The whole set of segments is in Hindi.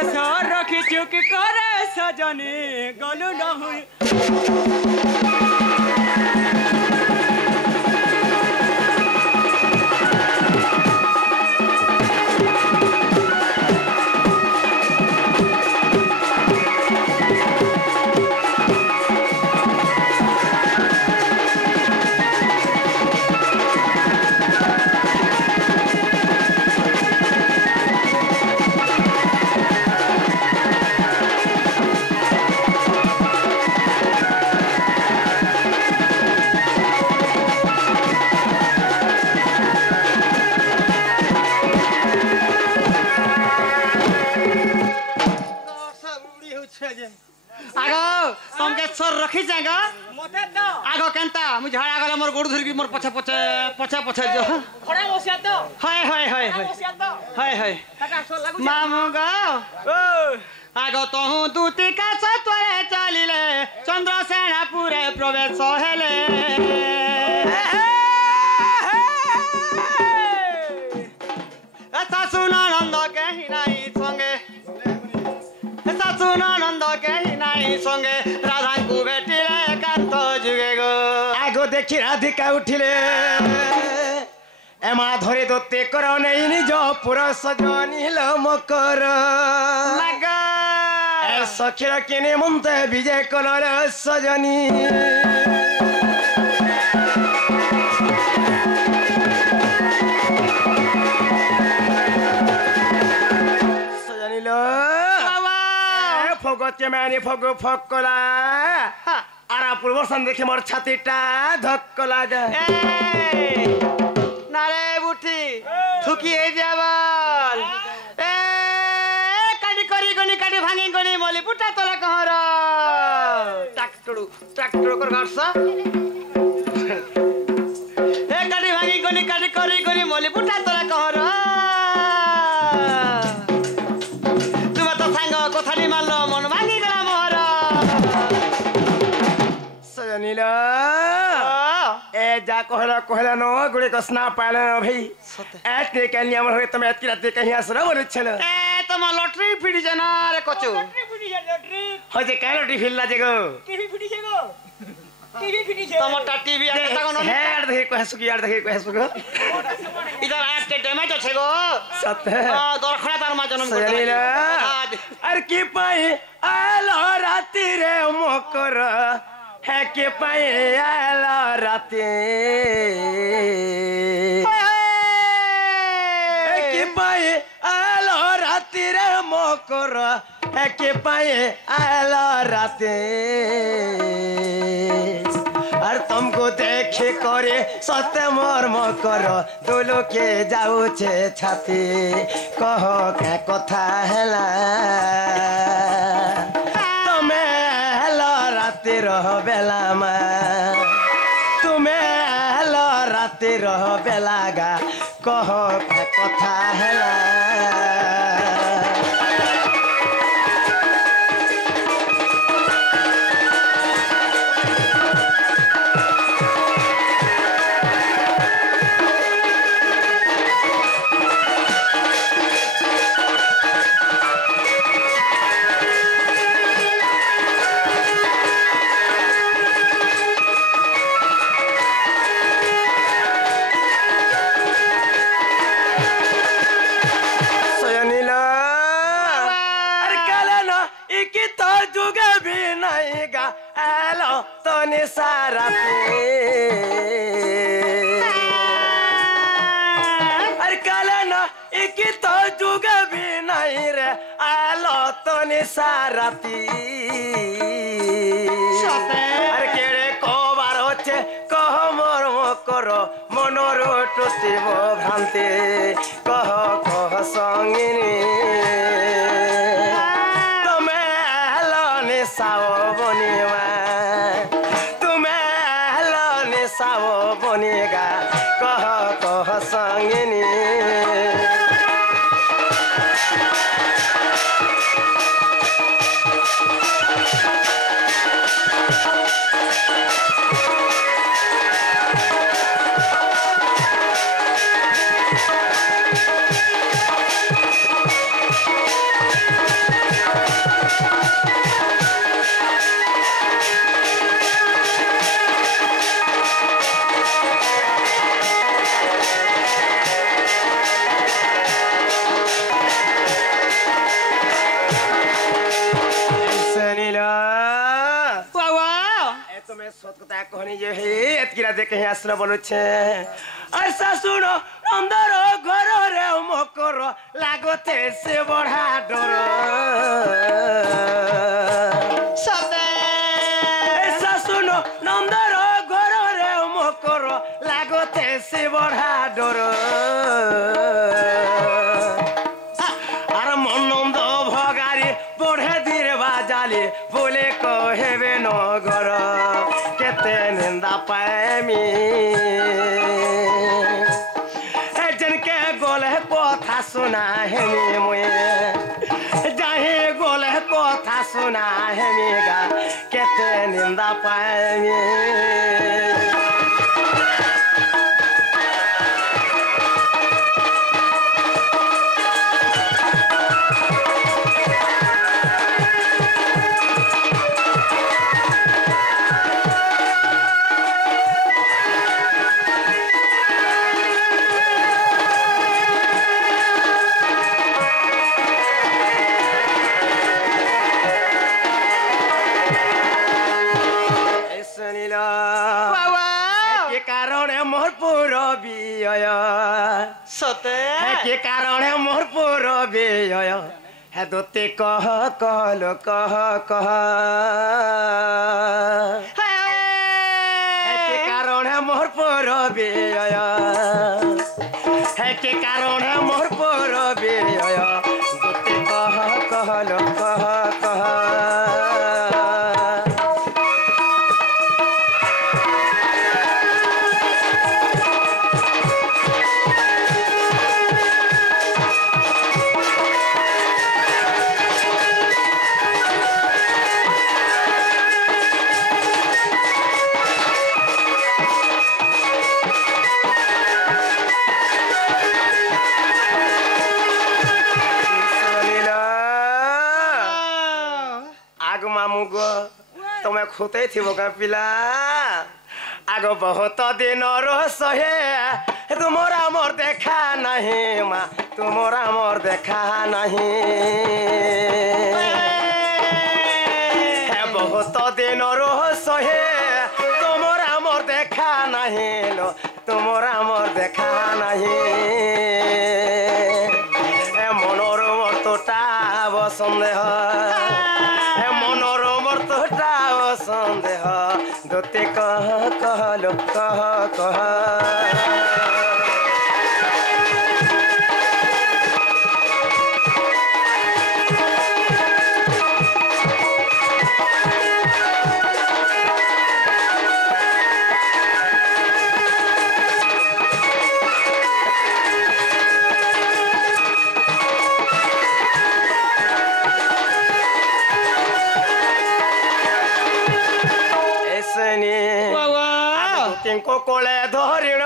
तो सर रखी चुक करे सजनी गलू न हुई रखी जाएगा मते तो आगो केंता मु झाड़ा गला मोर गोड़ धर की मोर पछा पछा पछा पछा जो खड़ा बसिया तो हाय हाय हाय हाय बसिया तो हाय हाय काका सो लागु मामू गा ओ आगो तो हूं दूती का सत्वरे चलिले चंद्र सेना पूरे प्रवेश हेले ऐसा सुनानंद कहीं नहीं संगे ऐसा सुनानंद कहीं नहीं संगे राधा को बेटिले कांत जुगे गो आगो देखी राधिका उठिले एमा धरे दत्ते कर नहीं निज पुरा सजनील मकर लगा ए सखीर किने मुंते विजय कलर सजनी फगत मैंने फग फकला आरा पूर्वसन देखी मोर छातीटा धक्कला जा नारे बुठी थुकी हे जावल ए काटी करी गनी काटी भांगी गनी मोली पुटा तला कहर ट्रैक्टर कर गाडसा ए काटी भांगी गनी काटी करी गनी मोली पुटा तला कहर तुम तो सांग कथानी मारलो मन भांगी गला मोहर सजनीला ए जा कहला न गुड़े कसना पाले न भाई एते कन्या हमर होय तमे एतकी राते कहीं आसरा बोले छल ए तम लॉटरी फिडी जना रे कचो लॉटरी फिडी जा लॉटरी हो जे काय लॉटरी फिरला जे गो टीवी फिडी छे गो टीवी फिडी छे तमटा टीवी आ ताको न हेड देखे को हसुकी यार देखे को हसुको इधर आज के डैमेज छे गो सत्य दरखड़ा तार मा जन्म सजनीला अरे की पाई आलो राती रे मकर है के पाए आला राते के पाए आला राते रे मकर है के पाए आला राते और तुमको देखे करे सत्य मर्म कर दोलो के जाऊ छे छाती कह क्या कथा हैला राते रह बेलामा तुम्हें हेलो राते रह बेलागा कह कथा हैला सारा अरे काले ना एक तो जुग भी नहीं रे आलो तो निसारती अरे केड़े को बार होचे कह मोर करो मनोरो टुटी मो भ्रांति कह कह संगिनी तुम्हें हेलो निसाओ बनिवा सावो बनेगा कह कह संगिनी କଥା कहनी ଯେ ହେ ଏତିକିରା ଦେଖେ ହିଁ ଆସିଲ ବୋଲୁଛେ ଆଶା ଶୁଣ ନନ୍ଦର ଘରରେ ମକର ଲାଗତେ ସେ ବଢା ଡର ସତେ ଆଶା ଶୁଣ ନନ୍ଦର ଘରରେ ମକର ଲାଗତେ ସେ ବଢା ଡର আর মনন্দ ভগারি পড়ে ধীরে বাজালি বলে কহেবে নগর কেতে নিন্দা পাইমি একজনকে গলে কথা শোনা হেমি মুয়ে যাহে গলে কথা শোনা হেমি গা কেতে নিন্দা পাইমি সতে কি কারণে মোর পুর বিজয় হে দোতে কহ কহল কহ কহ কি কারণে মোর পুর বিজয় হে কি কারণে মোর পুর বিজয় দোতে কহ কহল কহ কহ तुम्हें खुते थी वो पिला आगो बहुत दिन सहे तुमरा मोर देखा नहीं माँ तुमरा मोर देखा नहीं बहुत दिन सहे तुमरा मोर देखा नहीं लो तुमरा मोर देखा नहीं मनोर मोर तोटा सन्देह सन्देह दोते कह कहलो कह कह কোলে ধরিণ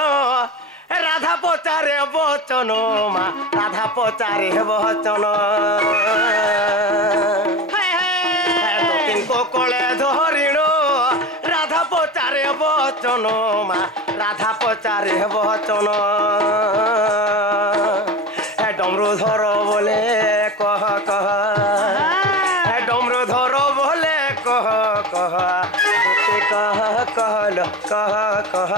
রাধা পচারে বচন মা রাধা পচারে বচন কোলে ধরিণ রাধা পচারে বচন মা রাধা পচারে বচন ডমরু ধর বলে কহ কহ ডমরু ধর বলে কহ কহ कह कहल कह कह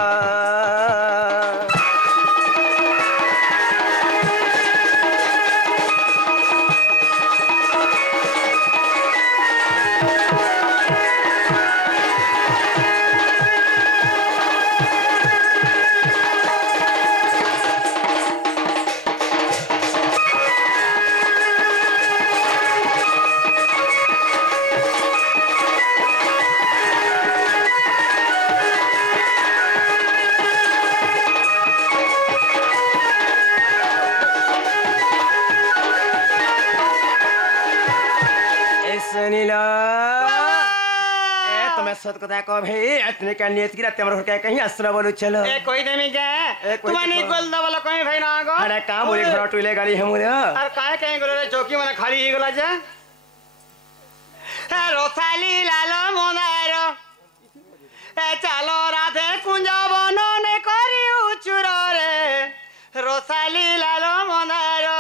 सत कथा कह भाई इतने का नियत की रात हमर के कहीं आश्रय बोलू चलो ए कोई देमी के तुम नहीं गोल दबल कहीं भाई ना गो अरे का बोली घर टुले गाड़ी हम रे अरे काहे कहीं गोले चौकी माने खाली ही गला जा रोसाली लालो मोनारो ए चलो राधे कुंज बनने करी उचुर रे रोसाली लालो मोनारो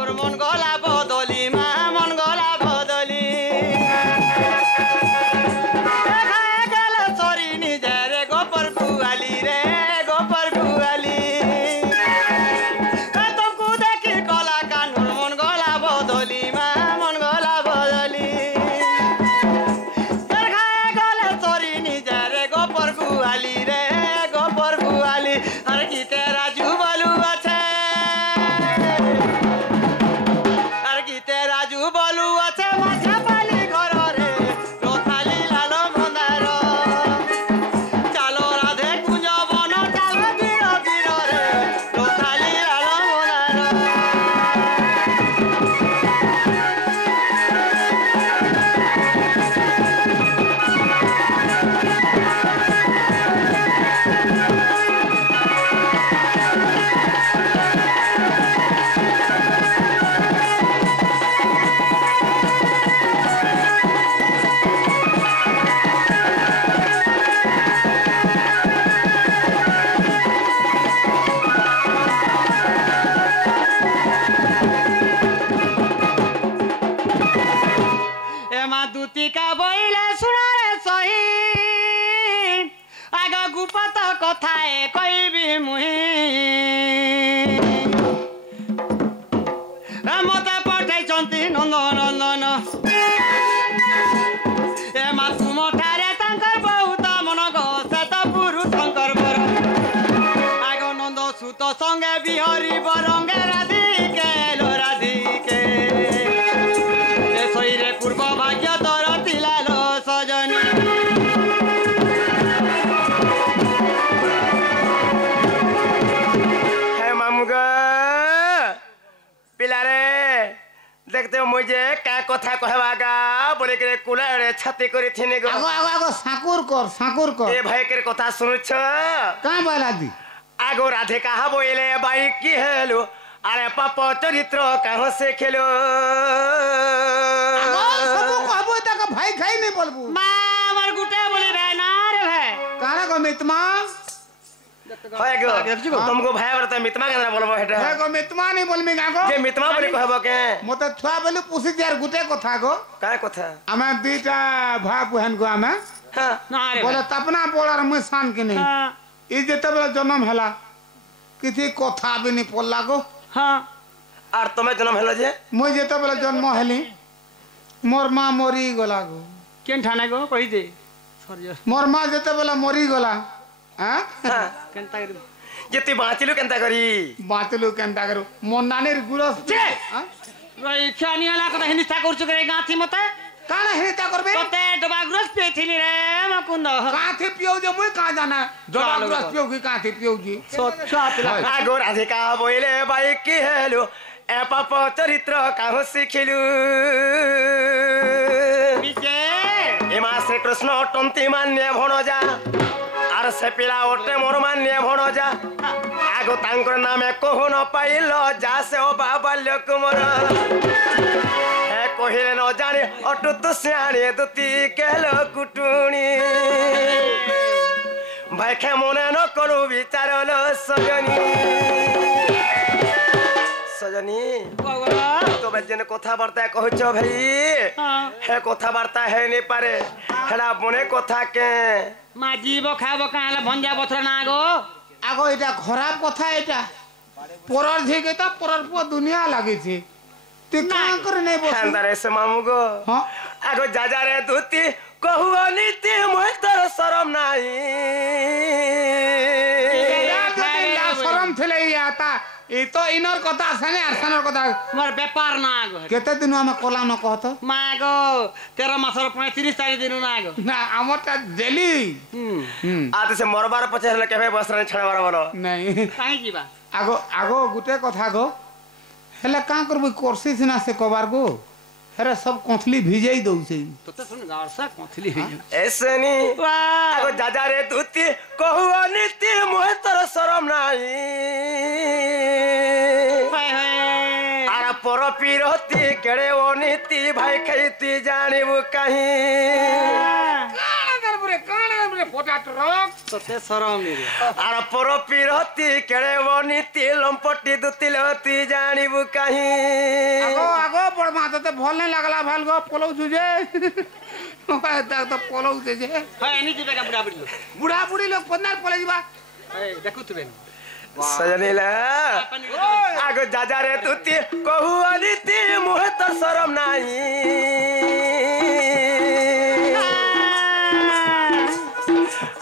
কানুর মন গলা বদলি মা মন গলা বদলি গেল সরি নিজের গোপর কুয়ালি রে গোপর কুয়ালি তোমকু দেখি কলা কানুর মন গলা বদলি মা মন গলা বদলি গেল সরি নিজের গোপর কুয়ালি রে গোপর কুয়ালি আর কি তেরা যুবলু আছে আর কি তেরা যুবলু আছে মাঝা পালি ঘরে রথালি লাল মন্দার চালো রাধে কুঞ্জ বন চালো বীর বীর রে রথালি লাল মন্দার এমা দুতিকা বইলে শুনারে সহি আগ গুপত কথায় কইবি মুহি মতে পঠাইছন্তি নন্দনন্দন এমা তুমଠାରେ ତାଙ୍କର ବହୁତ ମନ ଗସେ ତ ପୁରୁଷଙ୍କର ବର ଆଗ ନନ୍ଦ ସୁତ ସଙ୍ଗେ ବିହରି ବରଙ୍ଗେ ରାଧିକେ लो ରାଧିକେ ଏ ଶୋଇରେ ପୂର୍ବ ଭାଗ୍ୟ ତୋର ଥିଲା लो ସଜନୀ हे मामुगा पिलारे देखते हो मुझे क्या कथा कहवागा बोले के कुलारे छाती करी थिने गो आगो आगो आगो साकुर कर ए भाई के कथा सुनुछ का बाला दी आगो राधे कहा बोले बाई की हेलो अरे पाप चरित्र कहाँ से खेलो आगो सब कहबो तक भाई खाई नहीं बोलबू মা আমার গুটে বলি ভাই না রে ভাই कारा को मितमा है गो तुमको भाई बरता मितमा के ना बोलबो हेटा है को मितमा नहीं बोलमी गागो जे मितमा बोले कहबो के मते थुआ बोली पुसी दियार गुटे कथा गो काय कथा आमे दीटा भाई बहन को आमे हां না রে बोले तपना पोलार मुई सान के नहीं হ্যাঁ ई जेते बेला जन्म हैला किछि कथा भी नहीं पड़ला गो হ্যাঁ और तुम्हें जन्म हेलो जे मुई जेते बेला जन्म हेली मोर मां मरी गला गो কেন ঠানে গো কই দে সরি मोर मां जेते बेला मरी गला हां हां কেনতা করি जेती बाँचिलु केनता करी बातलु केनता करू मोर नानीर गुरस छे! हां রই খানি আলা কথা হিনিতা করছু রে গাঁথি মতে काना हेता करबे তোতে ডবা গ্রস পেছিলি রে মকুন্দ काथे पियो जे मुई का जाना जोड़ा ग्रस पियो की काथे पियो जी সচ্ছাতলা आगो राधे कहा बोले बाई की हेलो ए पाप चरित्र कहाँ शिखिलु নিকে एमा श्री कृष्ण टंती मान्य भणजा आर से पिला ओटे मोर मान्य भणजा आगो तांकर नामे कहु न पाइल जा से ओ बाल्य कुमार हे कहिले न जाने अटु तो सियाणे दुती केलो कुटुणी भाई खे मने न करू विचार लो सजनी सजनी तो बजन कथा बार्ता कहछ भाई हे कथा बार्ता है नहीं पारे हेला बने कथा के মা জীব খাব কাহলে ভঞ্জা বথরা না গো आगो एटा खराब कथा एटा परर झेके त परर पो दुनिया लागे छे ते का कर नहीं बस अंदर से मामू गो हां आगो जाजा रे धुती कहू नीति मोय तर शरम नाही शरम थले आता ए तो इनर कथा सने आसनर कथा মোর ব্যাপার না গো केते दिन हम कोला न कहत মা গো 13 মাসের 35 তারিখ দিন না গো ना हमरटा डेली आते से मरबार पछे केबे बसरा छड़बार बोलो नहीं কাহি ଯିবা आगो आगो गुटे कथा गो हेला का करबो कोर्सी सिना से कबार गो हेरा सब कोथली भिजई दउ से তোতে শুন গারসা কোথলি হই ऐसे नी आगो जाजा रे धुती कहू नीति मोय तर शरम नाही हाय हाय आरा पर पिरती केड़े ओ नीति भाई खैती जानिबु कहीं रे काण रे फोटा ट्रक तते शरम नी रे আর পরপিরতি কেড়ে বনিতি লম্পটি দুতিলতি জানিবু কাহি আগো আগো বড় মা তো ভাল নাই লাগলা ভাল গো পলৌ ছুজে তো পলৌ যে হ্যাঁ এনি দিবে কা বুড়া বুড়ি বুড়া বুড়ি লোক পন্দার পলে যাবা এই দেখু তুবেন সজনিলা আগো যাজারে তুতি কহু অনিতি মুহে তো শরম নাই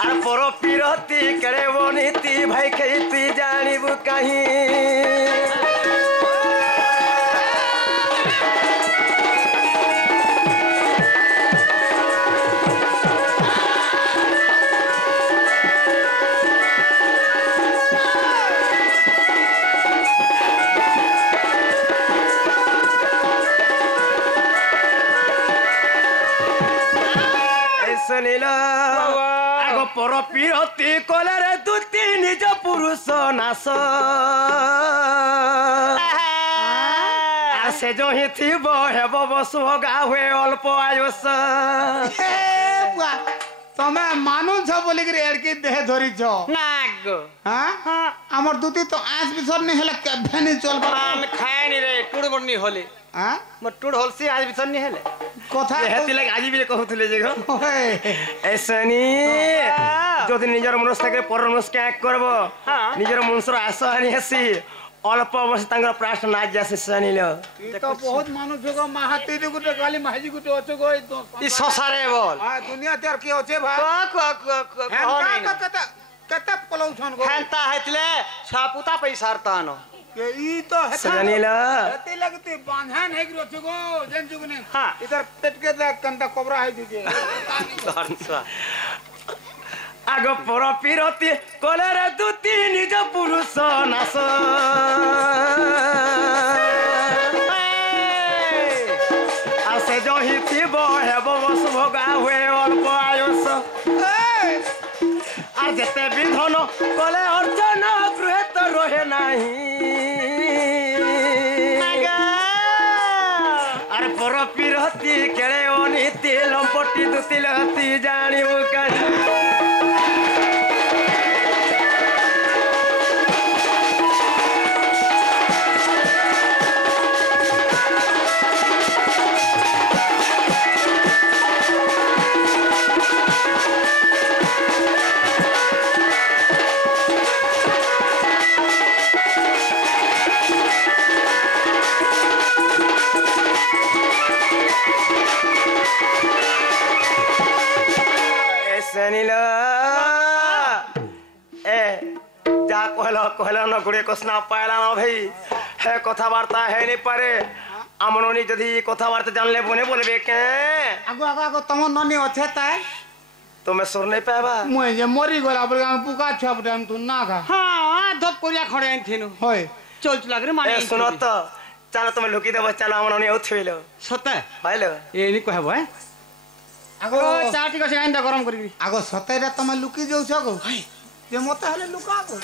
আর পরপিরতি কেড়ে বনিতি ভাই খেই তুই জানিবু কাহি শুনিলা আগ পরপিরতি কলেরে দুতি নিজ পুরুষ নাশ আর সে যহি থিব হেব বসু গা হুয়ে অল্প আয়ুষ এ বুয়া তুমি মানুষ বলি করে এড়কি দেহ ধরিছ না গো হ্যাঁ আমার দুটি তো আজ বিছর নি হেলে কেভে নি চলবা আমি খায়নি রে টুড় বড়নি হলে হ্যাঁ মোর টুড় হলসি আজ বিছর নি হেলে কথা হেতি লাগে আজি বিলে কহুଥିଲେ যে গো ওহে এসনি যদি নিজের মনুষ্য থেকে পর মনুষ্যকে এক করব নিজের মনুষ্যর আশা হানি হেসি অল্প অবস্থা তাঙ্কর প্রাশ না যাসে শনিল তুই তো বহুত মানুষ গো মাহাতি গুটে গালি মাহাজি গুটে অছ গো ই সসারে বল হ্যাঁ দুনিয়া তের কি আছে ভাই হ্যাঁ কত কত পলৌ ছন গো হেনতা হেতলে সাপুতা পয়সারতা ন के ई तो है सजनीला ते लगते बांधा नहीं गिरो छगो जन जुगने हाँ। इधर पेट के कंदा कोबरा है दीजिए আগ পর পিরতি কলেরে দুতি নিজ পুরুষ নাশ আর সে যহি থিব হেব বস ভোগা হুয়ে অল্প আয়ুষ আর যেতে বিধন কলে অর্জন গৃহে তো রহে নাহি আর পর পিরতি কেড়ে অনীতি লম্পটি দুতি লতি জানিবু কাহি ଶୁଣିଲ ଏ ଯାହା କହିଲ ନ ଗୁଡ଼ିଏ କୋଶ୍ନା ପାଇଲା ନ ଭାଇ ହେ କଥାବାର୍ତ୍ତା ହେଇନି ପାରେ ଆମନନି ଯଦି କଥାବାର୍ତ୍ତା ଜାଣିଲେ ବନେ বলবে কে आगो आगो आगो तम ननी अच्छे ताय তুমি সুর নাই পাবা मुए जे मरी गला बोले हम पुका छप टाइम तू ना खा হ্যাঁ ধপ করিয়া খড়ে আনথিনু होय চল চুলা করে মানে এ শুনো তো চালো তুমি লুকি দেব চালো আমননি আউ থইলো সতে হইলো এনি কহব হ্যাঁ आगो চা ঠিক আছে আইন্দা গরম করবি आगो सतेरा तम लुकी जाउ छगो जे मते हले लुका गो